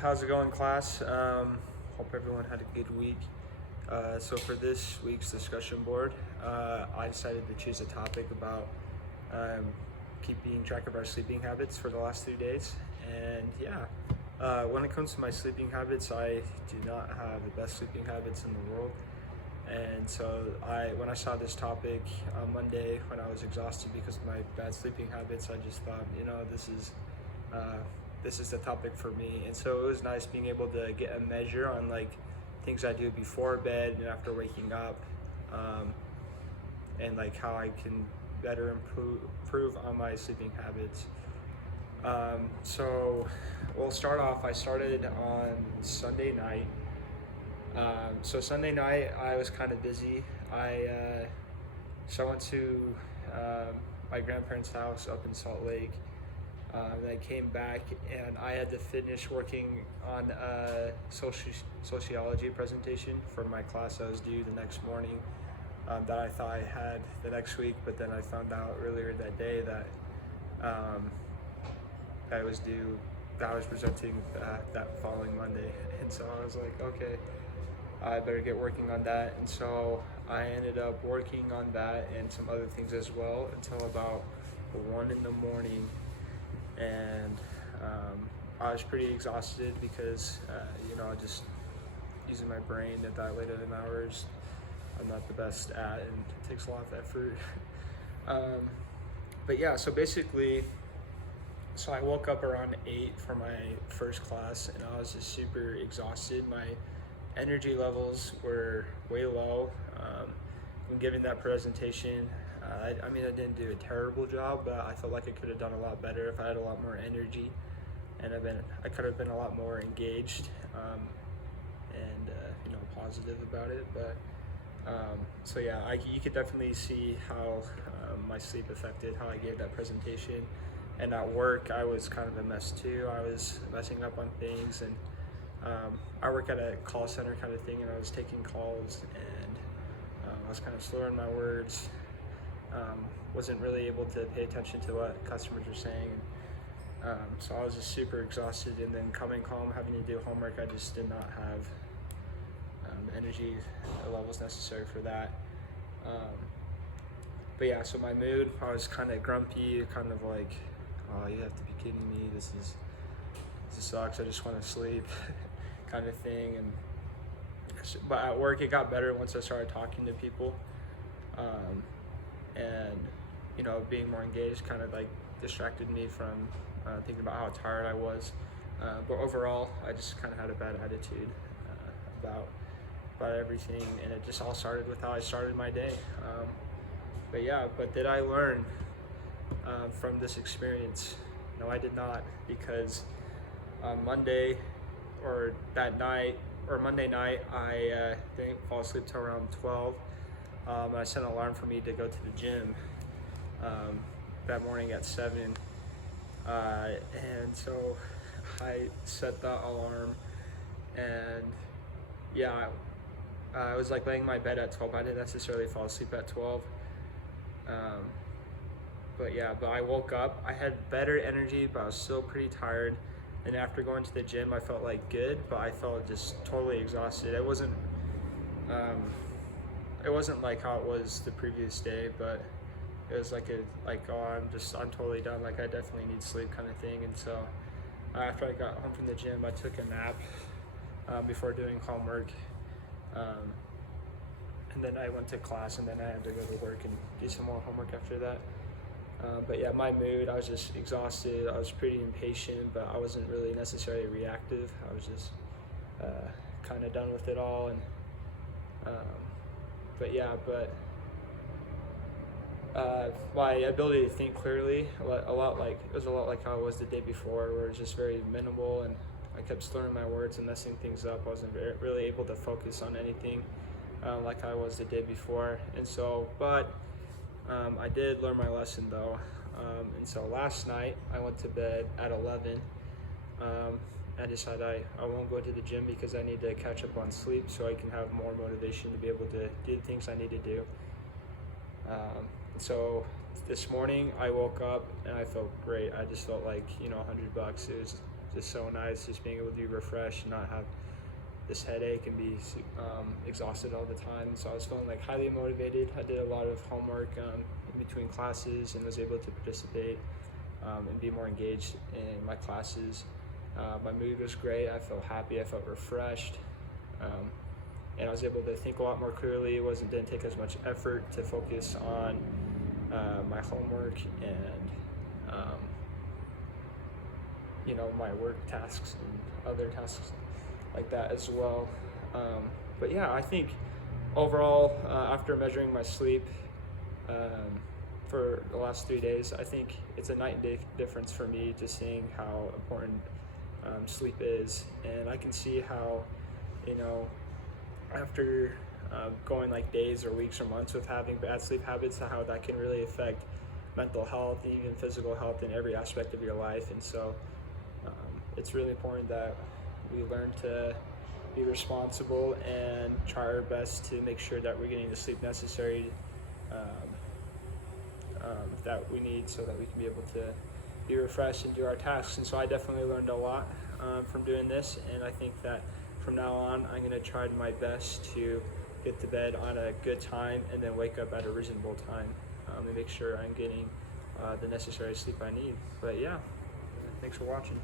how's it going, class? Hope everyone had a good week. So for this week's discussion board, I decided to choose a topic about um, keeping track of our sleeping habits for the last 3 days. And yeah, when it comes to my sleeping habits, I do not have the best sleeping habits in the world. And so when I saw this topic on Monday, when I was exhausted because of my bad sleeping habits, I just thought, uh, this is the topic for me. And so it was nice being able to get a measure on like things I do before bed and after waking up, and like how I can better improve on my sleeping habits. So we'll start off. I started on Sunday night. So Sunday night I was kind of busy. I went to my grandparents' house up in Salt Lake. Then I came back and I had to finish working on a sociology presentation for my class I was due the next morning, that I thought I had the next week, but then I found out earlier that day that I was due, that I was presenting that following Monday. And so I was like, okay, I better get working on that. And so I ended up working on that and some other things as well until about 1 in the morning. And I was pretty exhausted because, just using my brain at that late of an hours, I'm not the best at, and it takes a lot of effort. But yeah, so basically, so I woke up around 8 for my first class, and I was just super exhausted. My energy levels were way low. When giving that presentation, I didn't do a terrible job, but I felt like I could have done a lot better if I had a lot more energy, and I could have been a lot more engaged, and positive about it. But so yeah, you could definitely see how my sleep affected how I gave that presentation. And at work, I was kind of a mess too. I was messing up on things, and I work at a call center kind of thing, and I was taking calls, and I was kind of slurring my words. Wasn't really able to pay attention to what customers were saying. So I was just super exhausted, and then coming home, having to do homework, I just did not have the energy levels necessary for that. But yeah, so my mood, I was kind of grumpy, kind of like, oh, you have to be kidding me, this sucks, I just want to sleep kind of thing. But at work it got better once I started talking to people, and being more engaged kind of like distracted me from thinking about how tired I was. But overall, I just kind of had a bad attitude about everything, and it just all started with how I started my day. But did I learn from this experience? No, I did not, because on Monday night, I didn't fall asleep till around 12. I set an alarm for me to go to the gym that morning at 7. And so I set that alarm, and yeah, I was like laying in my bed at 12. I didn't necessarily fall asleep at 12. But I woke up, I had better energy, but I was still pretty tired. And after going to the gym, I felt like good, but I felt just totally exhausted. It wasn't like how it was the previous day, but it was like I'm totally done. Like I definitely need sleep kind of thing. And so after I got home from the gym, I took a nap before doing homework. And then I went to class, and then I had to go to work and do some more homework after that. But yeah, my mood, I was just exhausted. I was pretty impatient, but I wasn't really necessarily reactive. I was just kind of done with it all. And my ability to think clearly, it was a lot like how it was the day before, where it was just very minimal, and I kept slurring my words and messing things up. I wasn't really able to focus on anything like I was the day before. And so, I did learn my lesson though. And so last night I went to bed at 11. I decided I won't go to the gym because I need to catch up on sleep so I can have more motivation to be able to do the things I need to do. So this morning I woke up and I felt great. I just felt like, $100. just so nice, just being able to be refreshed and not have this headache and be exhausted all the time. So I was feeling like highly motivated. I did a lot of homework in between classes and was able to participate and be more engaged in my classes. My mood was great. I felt happy. I felt refreshed. And I was able to think a lot more clearly. Didn't take as much effort to focus on my homework and my work tasks and other tasks like that as well. But yeah, I think overall, after measuring my sleep for the last 3 days, I think it's a night and day difference for me, just seeing how important sleep is. And I can see how, after going like days or weeks or months with having bad sleep habits, how that can really affect mental health and even physical health in every aspect of your life. And so it's really important that we learn to be responsible and try our best to make sure that we're getting the sleep necessary that we need so that we can be able to be refreshed and do our tasks. And so I definitely learned a lot from doing this, and I think that from now on I'm going to try my best to get to bed on a good time and then wake up at a reasonable time and make sure I'm getting the necessary sleep I need. But yeah, thanks for watching.